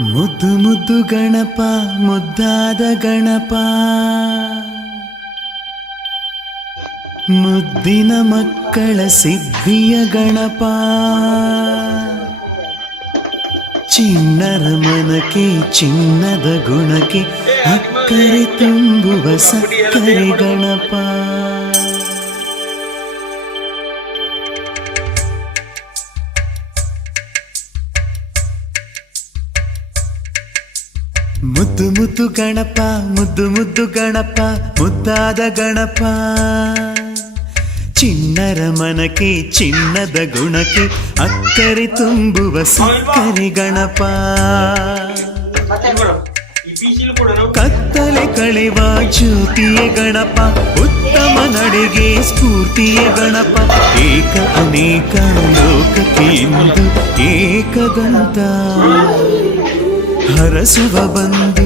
ಮುದ್ದು ಮುದ್ದು ಗಣಪ, ಮುದ್ದಾದ ಗಣಪ. ಮುದ್ದಿನ ಮಕ್ಕಳ ಸಿದ್ಧಿಯ ಗಣಪ. ಚಿನ್ನರ ಮನಕ್ಕೆ ಚಿನ್ನದ ಗುಣಕ್ಕೆ ಅಕ್ಕರೆ ತುಂಬುವ ಸಕ್ಕರೆ ಗಣಪ. ಮುದ್ದು ಮುದ್ದು ಗಣಪ, ಮುದ್ದು ಮುದ್ದು ಗಣಪ, ಮುದ್ದಾದ ಗಣಪ. ಚಿನ್ನರ ಮನಕ್ಕೆ ಚಿನ್ನದ ಗುಣಕ್ಕೆ ಅಕ್ಕರೆ ತುಂಬುವ ಸಕ್ಕರೆ ಗಣಪ. ಕತ್ತಲೆ ಕಳೆವ ಜ್ಯೋತಿಯ ಗಣಪ, ಉತ್ತಮ ನಡೆಗೆ ಸ್ಫೂರ್ತಿಯ ಗಣಪ. ಏಕ ಅನೇಕ ಲೋಕಕ್ಕೆ ಇಂದು ಏಕದಂತ ಹರಸುವ ಬಂದು